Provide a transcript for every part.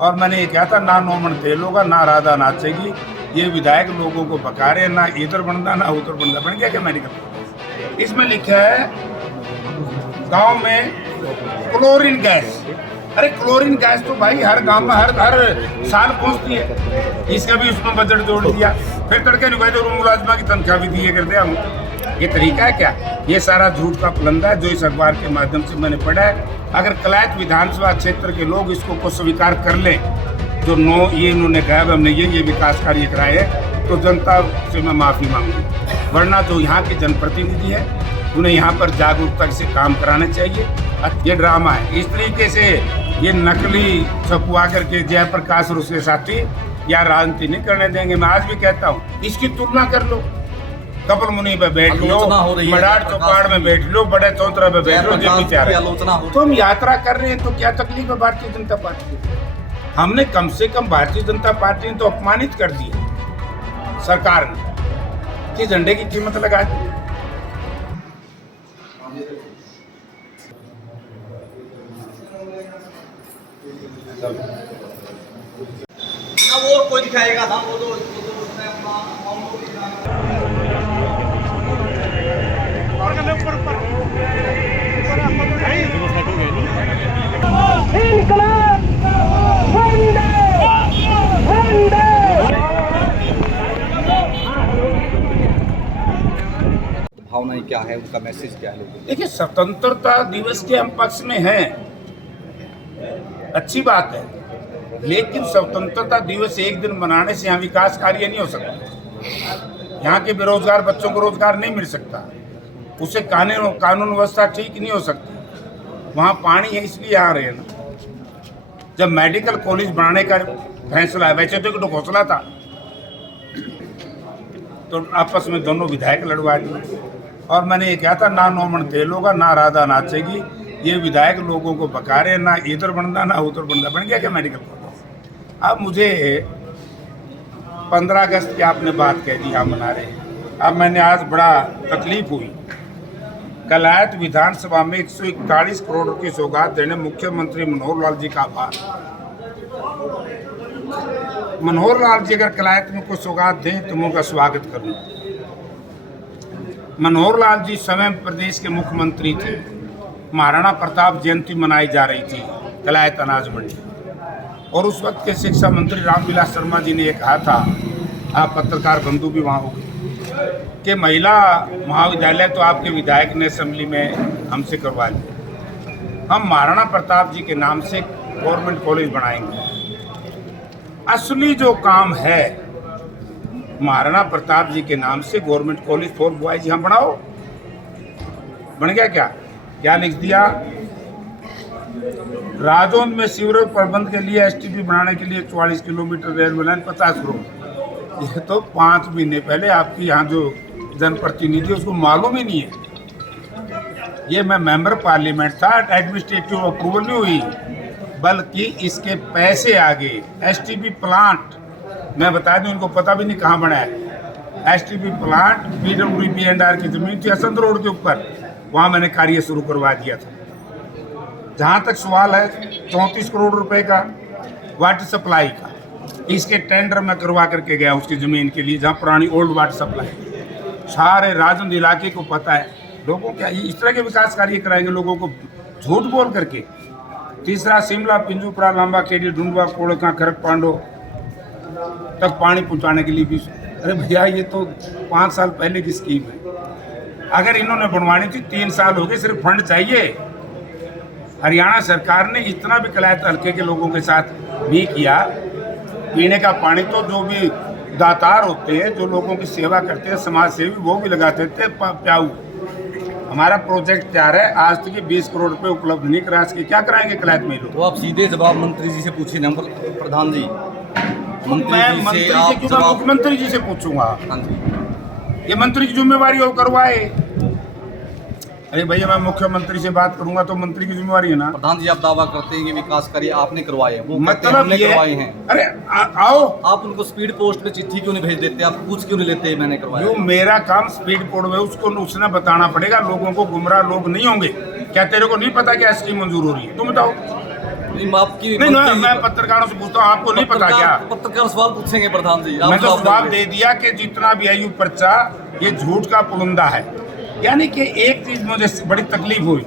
और मैंने ये कहा था ना नोमन तेल होगा ना राधा नाचेगी। ये विधायक लोगों को बका रहे, ना इधर बनना ना उधर बनना। बन गया क्या मेडिकल कॉलेज? इसमें लिखा है गांव में क्लोरीन गैस। अरे क्लोरीन गैस तो भाई हर गांव में हर साल पहुंचती है। इसका भी उसमें बजट जोड़ दिया। फिर तड़के निकाय जो मुलाजमा की तनख्वाह भी दिए करते हम। ये तरीका है क्या? ये सारा झूठ का पुलंदा है जो इस अखबार के माध्यम से मैंने पढ़ा है। अगर कलायत विधानसभा क्षेत्र के लोग इसको को स्वीकार कर लें, जो ये इन्होंने कहा हमने ये विकास कार्य कराए हैं, तो जनता से मैं माफ़ी मांगूंगा। वरना जो यहाँ के जनप्रतिनिधि हैं उन्हें यहाँ पर जागरूकता से काम कराने चाहिए। ये ड्रामा है। इस तरीके से ये नकली छपवा करके जयप्रकाश और उसके साथी या राजनीति नहीं करने देंगे। मैं आज भी कहता हूँ इसकी तुलना कर लो, कपिल मुनि पे बैठ लो, मडार चौपाड़ में बैठ लो, बड़े चौतरा पे बैठ लो, जो विचार है। तुम यात्रा कर रहे हैं तो क्या तकलीफ है भारतीय जनता पार्टी की? हमने कम से कम भारतीय जनता पार्टी ने तो अपमानित कर दिया सरकार ने कि झंडे की कीमत लगा दी। ना वो कोई दिखाएगा ना वो तो भावनाएं क्या है, उनका मैसेज क्या है लोगों? देखिए, स्वतंत्रता दिवस के हम पक्ष में हैं, अच्छी बात है, लेकिन स्वतंत्रता दिवस एक दिन मनाने से यहाँ विकास कार्य नहीं हो सकता। यहाँ के बेरोजगार बच्चों को रोजगार नहीं मिल सकता, उससे कानून व्यवस्था ठीक नहीं हो सकती। वहाँ पानी है इसलिए आ रहे हैं ना। जब मेडिकल कॉलेज बनाने का फैसला है, वैसे तो एक घोषणा था, तो आपस में दोनों विधायक लड़वा दिए। और मैंने ये कहा था ना नोमन तेल होगा ना राधा नाचेगी। ये विधायक लोगों को बका रहे, ना इधर बनना ना उधर बनना। बन गया क्या मेडिकल कॉलेज? अब मुझे 15 अगस्त की आपने बात कह दी, हम मना रहे हैं। अब मैंने आज बड़ा तकलीफ हुई, कलायत विधानसभा में 141 करोड़ की सौगात देने मुख्यमंत्री मनोहर लाल जी का आभार। मनोहर लाल जी अगर कलायत में कोई सौगात दें तो मैं उनका स्वागत करूँगा। मनोहर लाल जी समय प्रदेश के मुख्यमंत्री थे, महाराणा प्रताप जयंती मनाई जा रही थी कलायत अनाज मंडी, और उस वक्त के शिक्षा मंत्री रामविलास शर्मा जी ने ये कहा था, आप पत्रकार बंधु भी वहाँ होंगे, कि महिला महाविद्यालय तो आपके विधायक ने असेंबली में हमसे करवा लिया, हम महाराणा प्रताप जी के नाम से गवर्नमेंट कॉलेज बनाएंगे। असली जो काम है महाराणा प्रताप जी के नाम से गवर्नमेंट कॉलेज फॉर बॉयज यहाँ बनाओ। बन गया क्या? क्या लिख दिया? राजौंद में सीवरेज प्रबंध के लिए एसटीपी बनाने के लिए 44 किलोमीटर रेलवे लाइन 50 करोड़। यह तो 5 महीने पहले आपकी यहाँ जो जनप्रतिनिधि उसको मालूम ही नहीं है। ये मैं मेंबर पार्लियामेंट था, एडमिनिस्ट्रेटिव अप्रूवल नहीं हुई, बल्कि इसके पैसे आ गए। एसटीपी प्लांट मैं बता दूं, इनको पता भी नहीं कहाँ बना है। एसटीपी प्लांट PWD&R की जमीन थी असंध रोड के ऊपर, वहाँ मैंने कार्य शुरू करवा दिया था। जहाँ तक सवाल है 34 करोड़ रुपए का वाटर सप्लाई का, इसके टेंडर में करवा करके गया उसकी ज़मीन के लिए, जहाँ पुरानी ओल्ड वाटर सप्लाई। सारे राजौंद इलाके को पता है। लोगों क्या इस तरह के विकास कार्य कराएंगे लोगों को झूठ बोल करके? तीसरा, शिमला पिंजूपुरा लांबा खेड़ी ढूंढवा कोड़का खरक पांडो तक पानी पहुँचाने के लिए भी। अरे भैया, ये तो 5 साल पहले की स्कीम है। अगर इन्होंने बनवानी थी 3 साल हो गए, सिर्फ फंड चाहिए। हरियाणा सरकार ने इतना भी कलायत हल्के के लोगों के साथ नहीं किया। पीने का पानी तो जो भी दातार होते हैं, जो लोगों की सेवा करते हैं, समाज सेवी, वो भी लगाते थे प्याऊ। हमारा प्रोजेक्ट तैयार है, आज तक 20 करोड़ रुपए उपलब्ध नहीं करा सके। क्या कराएंगे कलायत में लोग? तो आप सीधे जवाब मंत्री जी से पूछिए ना प्रधान जी। मैं मंत्री से क्यों, मुख्यमंत्री जी से पूछूंगा। हाँ जी, ये मंत्री की जिम्मेवारी हो, करवाए। अरे भैया, मैं मुख्यमंत्री से बात करूंगा तो मंत्री की जिम्मेवारी है ना। प्रधान जी, आप दावा करते हैं कि विकास कार्य आपने करवाए, वो मतलब ये करवाए हैं। अरे आओ, आप उनको स्पीड पोस्ट पे चिट्ठी क्यों नहीं भेज देते? आप पूछ क्यों नहीं लेते? मैंने करवाया। जो मेरा काम स्पीड पोस्ट में, उसको उसने बताना पड़ेगा। लोगों को गुमराह लोग नहीं होंगे। क्या तेरे को नहीं पता क्या स्कीम मंजूर हो रही है? तुम बताओ। नहीं, आपकी नहीं नहीं, मैं पत्रकारों से पूछता हूँ, आपको नहीं पता क्या? पत्रकार सवाल पूछेंगे प्रधान जी, आप मैं तो जवाब जवाब देंगे। दे दिया कि जितना भी आयु पर्चा ये झूठ का पुलंदा है। यानी कि एक चीज मुझे बड़ी तकलीफ हुई,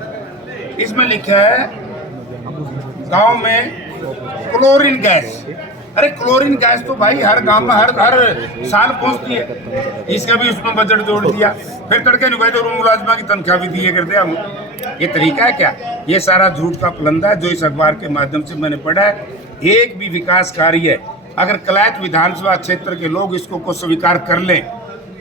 इसमें लिखा है गांव में क्लोरीन गैस। अरे क्लोरीन गैस तो भाई हर गांव में हर साल पहुंचती है, इसका भी उसमें बजट जोड़ दिया। फिर तड़के नहीं तो मुलाजमा की तनख्वाह भी दिए कर दिया। ये तरीका है क्या? ये सारा झूठ का पुलंदा है जो इस अखबार के माध्यम से मैंने पढ़ा है। एक भी विकास कार्य अगर कलैत विधानसभा क्षेत्र के लोग इसको को स्वीकार कर लें,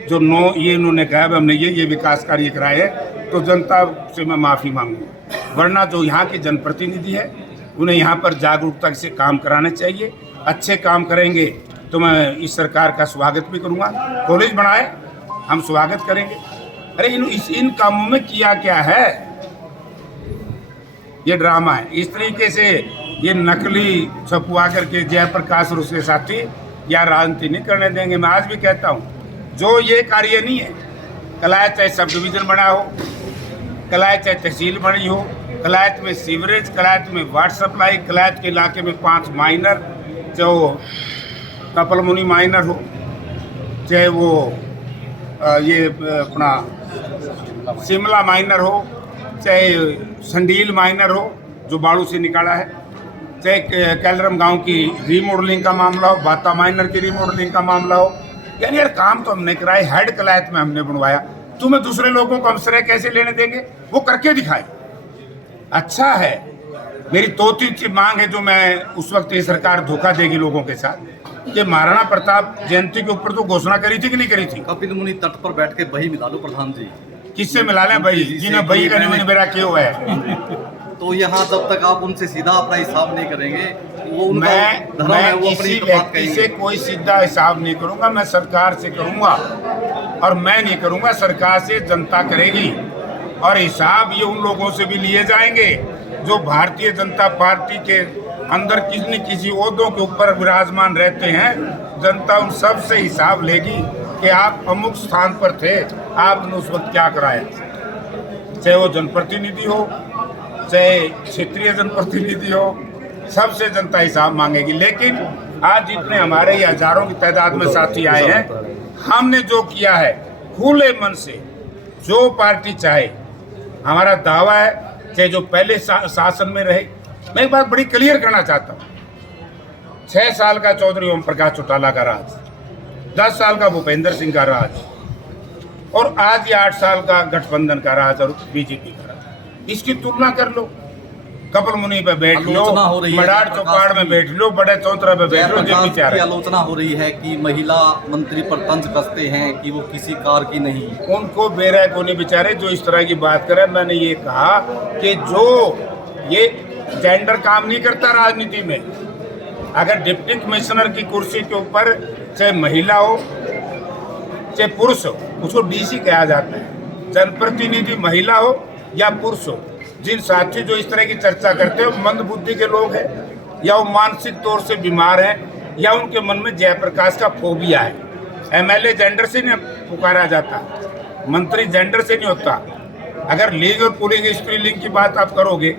जो ये इन्होंने कहा हमने ये विकास कार्य कराए हैं, तो जनता से मैं माफ़ी मांगूंगा। वरना जो यहाँ के जनप्रतिनिधि है उन्हें यहाँ पर जागरूकता से काम कराने चाहिए। अच्छे काम करेंगे तो मैं इस सरकार का स्वागत भी करूँगा। कॉलेज बनाए हम स्वागत करेंगे। अरे इन कामों में किया क्या है? ये ड्रामा है। इस तरीके से ये नकली छपवा करके जयप्रकाश और उसके साथी या राजनीति नहीं करने देंगे। मैं आज भी कहता हूँ, जो ये कार्य नहीं है, कलायत चाहे सब डिवीज़न बना हो, कलायत चाहे तहसील बनी हो, कलायत में सीवरेज, कलायत में वाटर सप्लाई, कलायत के इलाके में 5 माइनर, चाहे वो कपल मुनि माइनर हो, चाहे वो ये अपना शिमला माइनर हो, चाहे संडील माइनर हो जो बाड़ू से निकाला है, चाहे कैलरम गांव की रीमॉडलिंग का मामला हो, बाता माइनर की रीमॉडलिंग का मामला हो। यानी यार काम तो हमने कराए, हेड कलायत में हमने बनवाया, तुम्हें दूसरे लोगों को हम श्रेय कैसे लेने देंगे? वो करके दिखाए। अच्छा है, मेरी 2-3 मांग है जो मैं उस वक्त ये सरकार धोखा देगी लोगों के साथ, कि महाराणा प्रताप जयंती के ऊपर तो घोषणा करी थी कि नहीं करी थी? कपिल मुनि तट पर बैठ के बही मिला लो प्रधान जी। किससे मिला लें भाई? जिन्हें बही का नहीं मेरा क्यों है? तो यहाँ जब तक आप उनसे सीधा अपना हिसाब नहीं करेंगे, वो उनका धर्म है, वो अपनी किसी बात व्यक्ति कहेंगे। से कोई सीधा हिसाब नहीं करूंगा, मैं सरकार से करूंगा। और मैं नहीं करूंगा, सरकार से जनता करेगी। और हिसाब ये उन लोगों से भी लिए जाएंगे जो भारतीय जनता पार्टी के अंदर किसी न किसी ओहदों के ऊपर विराजमान रहते हैं। जनता उन सब से हिसाब लेगी कि आप अमुक स्थान पर थे, आपने उस वक्त क्या कराया। चाहे वो जनप्रतिनिधि हो, चाहे क्षेत्रीय जनप्रतिनिधि हो, सबसे जनता हिसाब मांगेगी। लेकिन आज जितने हमारे ये हजारों की तादाद में साथी आए हैं, हमने जो किया है खुले मन से, जो पार्टी चाहे, हमारा दावा है, चाहे जो पहले शासन में रहे। मैं एक बात बड़ी क्लियर करना चाहता हूँ, 6 साल का चौधरी ओम प्रकाश चौटाला का राज, 10 साल का भूपेंद्र सिंह का राज, और आज ये 8 साल का गठबंधन का राज और बीजेपी का राज। इसकी तुलना कर लो, कपिल मुनि पे बैठ लो, मडार चौपाड़ में बैठ लो, बड़े चौतरा पे बैठ लो। की आलोचना हो रही है कि महिला मंत्री पर तंज कसते हैं कि वो किसी कार की नहीं। उनको बेरा को नहीं बेचारे जो इस तरह की बात करे। मैंने ये कहा कि जो ये जेंडर काम नहीं करता राजनीति में। अगर डिप्टी कमिश्नर की कुर्सी के ऊपर चाहे महिला हो चाहे पुरुष हो, उसको डीसी कहा जाता है। जनप्रतिनिधि महिला हो या पुरुष हो, जिन साथी जो इस तरह की चर्चा करते हैं मंद बुद्धि के लोग हैं, या वो मानसिक तौर से बीमार हैं, या उनके मन में जयप्रकाश का फोबिया है। एमएलए जेंडर से नहीं पुकारा जाता, मंत्री जेंडर से नहीं होता। अगर लीग और पुलिंग स्त्रीलिंग की बात आप करोगे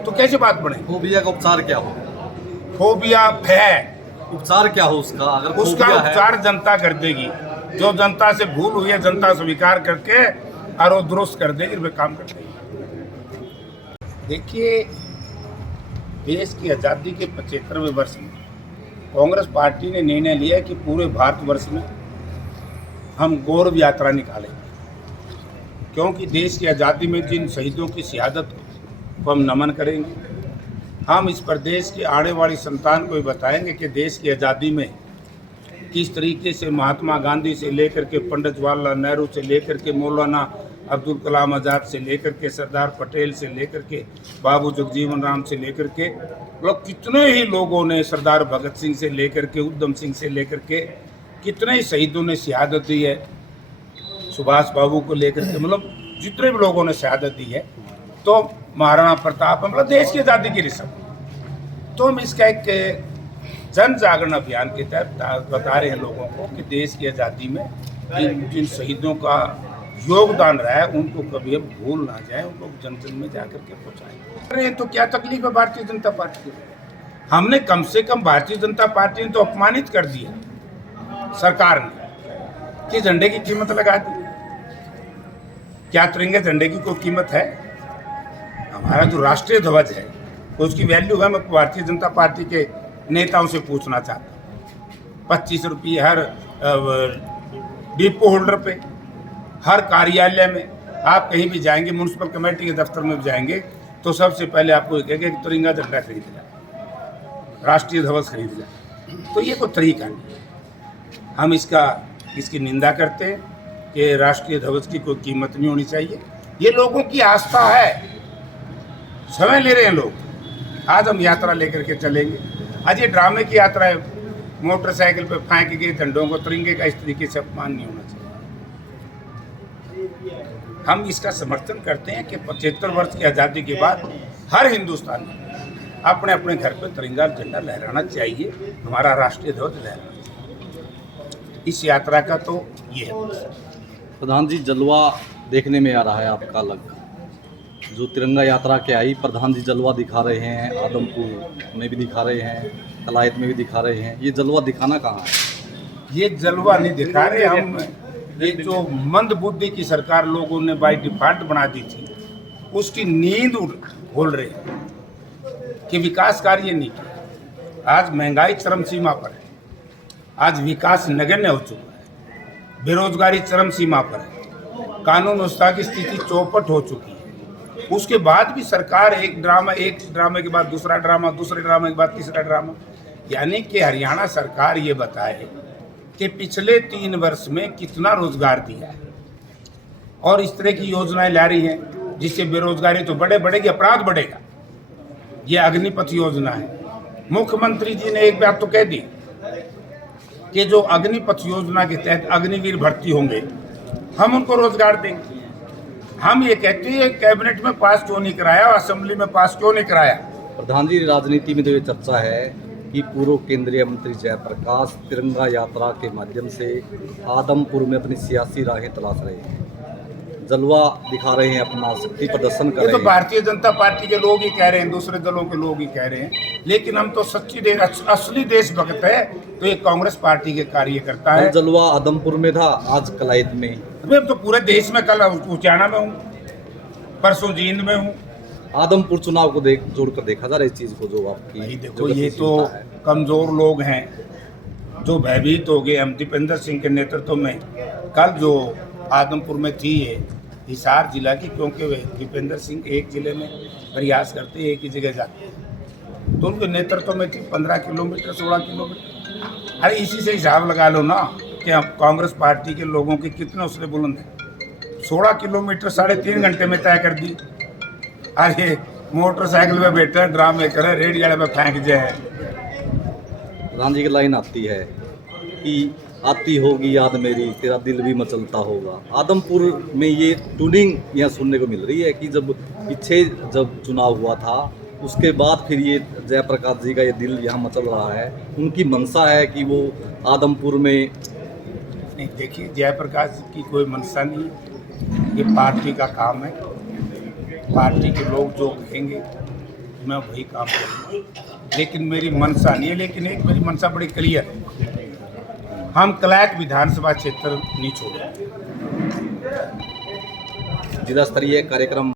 तो कैसे बात बढ़े? फोबिया का उपचार क्या हो? फोबिया है, उपचार क्या हो उसका? अगर उसका उपचार जनता कर देगी। जो जनता से भूल हुई है, जनता स्वीकार करके और वो दुरुस्त कर देगी, वे काम कर देगी। देखिए, देश की आज़ादी के 75वें वर्ष में कांग्रेस पार्टी ने निर्णय लिया कि पूरे भारतवर्ष में हम गौरव यात्रा निकालेंगे, क्योंकि देश की आज़ादी में जिन शहीदों की शहादत को हम नमन करेंगे। हम इस प्रदेश की आने वाली संतान को भी बताएंगे कि देश की आज़ादी में किस तरीके से महात्मा गांधी से लेकर के पंडित जवाहरलाल नेहरू से लेकर के मौलाना अब्दुल कलाम आज़ाद से लेकर के सरदार पटेल से लेकर के बाबू जगजीवन राम से लेकर के मतलब कितने ही लोगों ने, सरदार भगत सिंह से लेकर के उधम सिंह से लेकर के कितने ही शहीदों ने शहादत दी है, सुभाष बाबू को लेकर के, मतलब जितने भी लोगों ने शहादत दी है। तो महाराणा प्रताप मतलब देश की आज़ादी की रिसम। तो हम इसका एक जन जागरण अभियान के तहत बता रहे हैं लोगों को कि देश की आज़ादी में जिन शहीदों का योगदान रहा है उनको कभी हम भूल ना जाए, उनको जन जन में जाकर के पहुँचाएं। तो क्या तकलीफ है भारतीय जनता पार्टी की? हमने कम से कम भारतीय जनता पार्टी ने तो अपमानित कर दिया सरकार ने कि झंडे की कीमत लगा दी। क्या तिरंगे झंडे की कोई कीमत है? हमारा जो राष्ट्रीय ध्वज है उसकी वैल्यू है। मैं भारतीय जनता पार्टी के नेताओं से पूछना चाहता हूँ, 25 रुपये हर डिपो होल्डर पे, हर कार्यालय में आप कहीं भी जाएंगे, म्यूनसिपल कमेटी के दफ्तर में भी जाएंगे तो सबसे पहले आपको ये कहेंगे कि तिरंगा झंडा खरीद लिया, राष्ट्रीय ध्वज खरीद लिया। तो ये कोई तरीका नहीं। हम इसकी निंदा करते हैं कि राष्ट्रीय ध्वज की कोई कीमत नहीं होनी चाहिए। ये लोगों की आस्था है, समय ले रहे हैं लोग। आज हम यात्रा लेकर के चलेंगे, आज ये ड्रामे की यात्रा है, मोटरसाइकिल पे फेंक गए झंडों को, तिरंगे का इस तरीके से अपमान नहीं होना चाहिए। हम इसका समर्थन करते हैं कि 75 वर्ष की आज़ादी के बाद हर हिंदुस्तानी अपने अपने घर पर तिरंगा झंडा लहराना चाहिए, हमारा राष्ट्रीय ध्वज लहराना चाहिए। इस यात्रा का तो ये है। प्रधान जी, जलवा देखने में आ रहा है आपका अलग, जो तिरंगा यात्रा के आई, प्रधान जी जलवा दिखा रहे हैं, आदमपुर में भी दिखा रहे हैं, कलायत में भी दिखा रहे हैं। ये जलवा दिखाना कहाँ है? ये जलवा नहीं दिखा रहे हम। ये जो मंद बुद्धि की सरकार लोगों ने बाय डिफॉल्ट बना दी थी, उसकी नींद खोल रहे हैं कि विकास कार्य नहीं किया। आज महंगाई चरम सीमा पर है, आज विकास नगण्य हो चुका है, बेरोजगारी चरम सीमा पर है, कानून व्यवस्था की स्थिति चौपट हो चुकी है। उसके बाद भी सरकार एक ड्रामे के बाद दूसरा ड्रामा, दूसरे ड्रामे के बाद तीसरा ड्रामा, यानी कि हरियाणा सरकार ये बताए कि पिछले 3 वर्ष में कितना रोजगार दिया है और इस तरह की योजनाएं ला रही हैं जिससे बेरोजगारी तो बढ़ेगी, अपराध बढ़ेगा। ये अग्निपथ योजना है। मुख्यमंत्री जी ने एक बात तो कह दी कि जो अग्निपथ योजना के तहत अग्निवीर भर्ती होंगे हम उनको रोजगार देंगे। हम ये कहते हैं कैबिनेट में पास क्यों नहीं कराया और असेंबली में पास क्यों नहीं कराया? प्रधान जी, राजनीति में तो ये चर्चा है कि पूर्व केंद्रीय मंत्री जयप्रकाश तिरंगा यात्रा के माध्यम से आदमपुर में अपनी सियासी राहें तलाश रहे हैं, जलवा दिखा रहे हैं, अपना शक्ति प्रदर्शन कर ये रहे तो हैं। भारतीय जनता पार्टी के लोग ही कह रहे हैं, दूसरे दलों के लोग ही कह रहे हैं, लेकिन हम तो सच्ची असली देशभक्त है तो ये कांग्रेस पार्टी के कार्यकर्ता है। जलवा आदमपुर में था, आज कलायत में। मैं तो पूरे देश में, कल उचाना में हूँ, परसों जींद में हूँ। आदमपुर चुनाव को जोड़कर देखा जा रहा है इस चीज़ को, जो आपकी नहीं, देखो ये तो कमज़ोर लोग हैं जो भयभीत हो गए। हम दीपेंद्र सिंह के नेतृत्व में कल जो आदमपुर में थी ये हिसार जिला की, क्योंकि वे दीपेंद्र सिंह एक ज़िले में प्रयास करते एक ही जगह जाते हैं, तो उनके नेतृत्व में थी 15 किलोमीटर 16 किलोमीटर। अरे इसी से हिसाब लगा लो ना कि हम कांग्रेस पार्टी के लोगों के कितने हौसले बुलंद हैं। 16 किलोमीटर 3.5 घंटे में तय कर दी। अरे मोटरसाइकिल पे बैठे ड्रामे करे, रेडियो में फेंक जाए। प्रधान जी की लाइन आती है कि आती होगी याद मेरी, तेरा दिल भी मचलता होगा। आदमपुर में ये ट्यूनिंग यहाँ सुनने को मिल रही है कि जब पीछे जब चुनाव हुआ था उसके बाद फिर ये जयप्रकाश जी का ये दिल यहाँ मचल रहा है। उनकी मंशा है कि वो आदमपुर में। नहीं, देखिए जयप्रकाश जी की कोई मंशा नहीं, ये पार्टी का काम है। पार्टी के लोग जो कहेंगे मैं वही काम करूँगा, लेकिन मेरी मंशा नहीं है। लेकिन एक मेरी मंशा बड़ी क्लियर है, हम कलायत विधानसभा क्षेत्र नहीं छोड़ेंगे। जिला स्तरीय कार्यक्रम